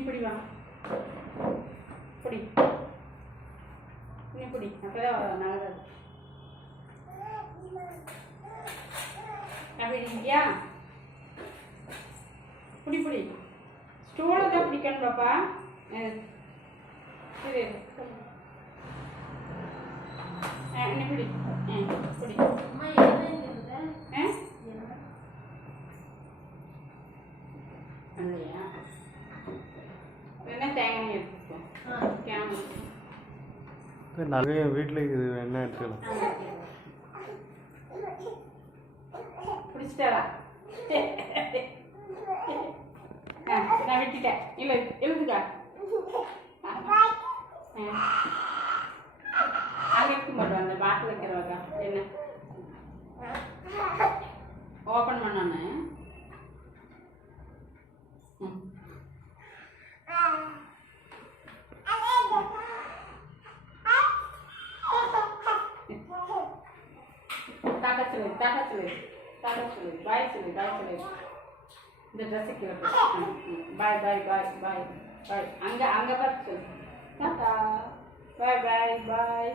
இப்படி வா, இப்படி இப்படி அப்பதான் நகராது. அப்படி இருக்கியா? பிடி பிடி, ஸ்டூலை தான் பிடிக்கணும் பாப்பா. சரி என்ன பிடி, பிடி. இல்லையா? என்ன தேங்காய் எடுத்துக்கோ. நிறைய வீட்டில் இது என்ன எடுத்துக்கலாம். பிடிச்சிட்டாரா? நான் விட்டுட்டேன். இல்லை எழுதுக்கா. அங்கே இருக்க மாட்டோம் அந்த பாட்டில் வைக்கிறவங்க. என்ன ஓப்பன் பண்ணானு டாடா சொல்லு, டாடா சொல்லு, டாடா சொல்லு, பாய் சொல்லு, பாய் சொல்லு. இந்த ட்ரெஸ்ஸுக்கு பாய் பாய் பாய் பாய் பாய். அங்கே அங்கே பார்த்து சொல்லு டாடா, பாய் பாய் பாய்.